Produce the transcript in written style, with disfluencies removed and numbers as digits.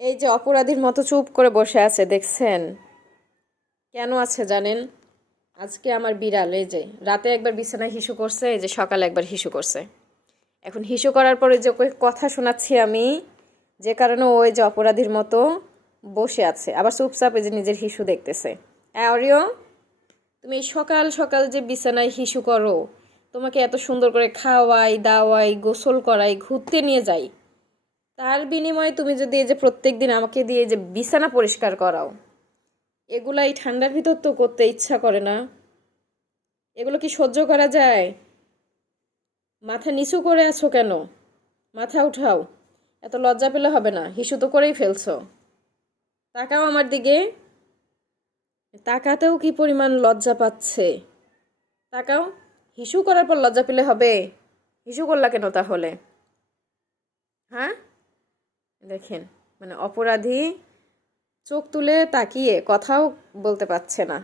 এই যে অপরাধীর মতো চুপ করে বসে আছে দেখছেন? কেন আছে জানেন? আজকে আমার বিড়াল এই যে রাতে একবার বিছানায় হিসু করছে, এই যে সকালে একবার হিসু করছে। এখন হিসু করার পরে যে ওকে কথা শোনাচ্ছি আমি, যে কারণে ওই যে অপরাধীর মতো বসে আছে, আবার চুপচাপ এই যে নিজের হিসু দেখতেছে। অরিও, তুমি এই সকাল সকাল যে বিছানায় হিসু করো, তোমাকে এত সুন্দর করে খাওয়াই দাওয়াই গোসল করাই ঘুরতে নিয়ে যাই, তার বিনিময়ে তুমি যদি এই যে প্রত্যেক দিন আমাকে দিয়ে যে বিছানা পরিষ্কার করাও, এগুলা এই ঠান্ডার ভিতর তো করতে ইচ্ছা করে না। এগুলো কি সহ্য করা যায়? মাথা নিচু করে আছো কেন? মাথা উঠাও। এত লজ্জা পেলে হবে না, হিসু তো করেই ফেলছো। তাকাও আমার দিকে। তাকাতেও কি পরিমাণ লজ্জা পাচ্ছে। তাকাও। হিসু করার পর লজ্জা পেলে হবে? হিসু করলা কেন তাহলে? হ্যাঁ, দেখেন, মানে অপরাধী চোখ তুলে তাকিয়ে কথাও বলতে পারছে না।